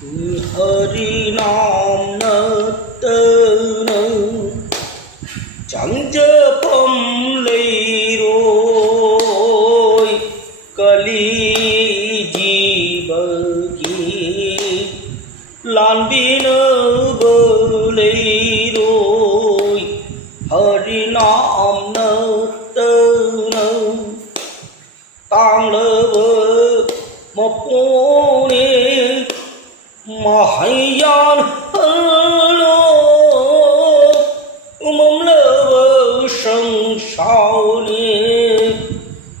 Hरि Nam Nơ Tơ Nơ chẳng chớ phẩm lấy rồi Kali ji bờ kỳ lan bi nơ bờ lấy rồi Hरि Nam Nơ Tơ Nơ tang lơ bờ một phố ni mà hay gian lô mong lơ bờ sông sao ni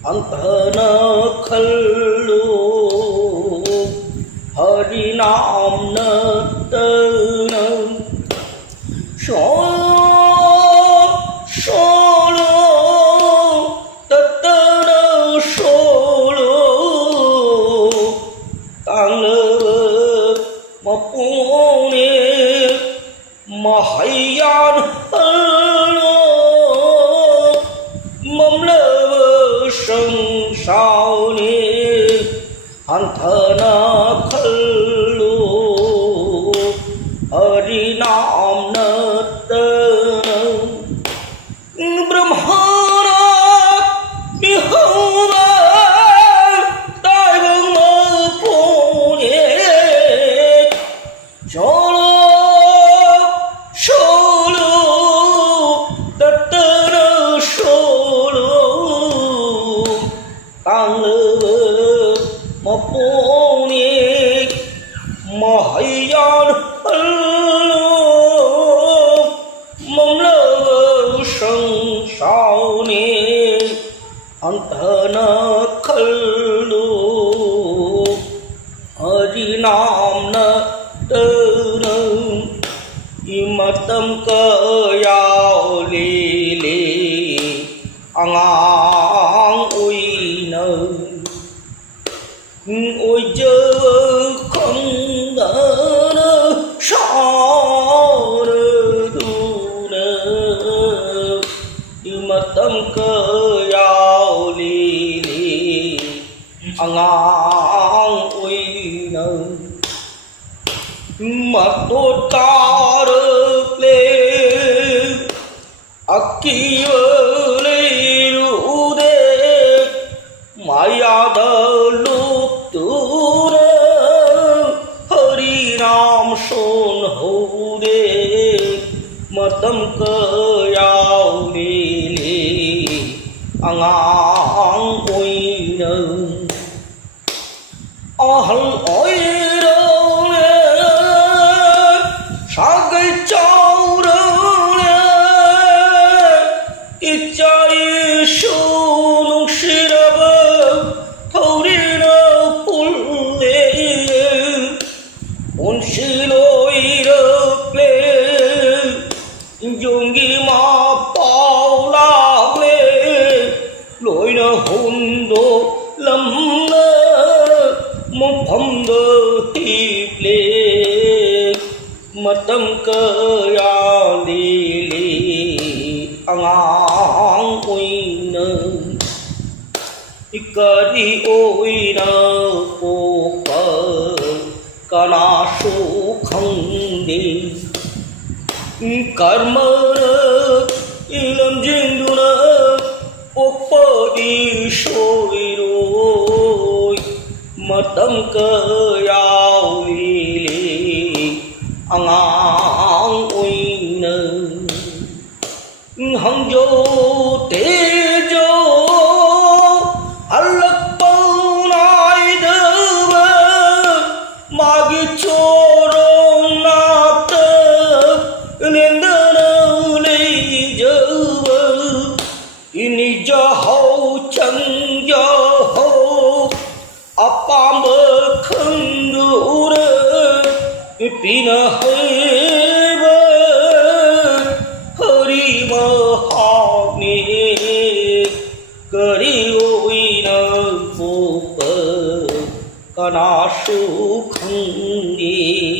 anh ta na khal lô Hरि Nam Nơ Tơ Nơ so so lô tơ tơ nơ so lô tang lơ mà phố ni mà hay gian lô mong lơ bờ sông sao ni anh thơ na khal lô Hरि Nam Nơ Tơ Nơ Brahmana Bihuva Đại vương mơ phổ nhẹ cho lô đất tơ nơ sô lô tăng lơ mà phổ nhẹ mà hay gian mong lơ sông sao ni anh ta na khal lô Hरि Nam Nơ Tơ Nơ mà tâm cơ yao li li ang ui nơ ôi chớ không đỡ nơ sao nơ tu nơ mà tâm cơ yao li li ang ui nơ mà tốt ca được lên aki lên lu đê maya đờ lúc tu đê Hरि Nam son hậu đê mà tâm cơ yao li li ang ui nơ hằng oi đâu nè sa cái cháu đâu nè ít trái su nung si ra bờ thâu đi đâu phun lệ ôn si lối được lệ dùng gì mà bao la lệ lối nó hồn đồ lầm mong thầm đơ hiệp lệ mà tâm cơ ya li li ang ui nơ Kari oi nơ cô cơ ca na su không đi karma nơ ilam jing du nơ oppa đi soi rồi mà tâm cơ yao li li ang ui nơ hằng vô tế vô alak bao nai đơ mà ghi cho rong na tơ nên đơ nơ lấy dơ ini jauh chẳng jauh apa mơ không đủ đơ pina hơi bơ Hरि mơ học ni Kari oi nơ phô bơ ca na su không đi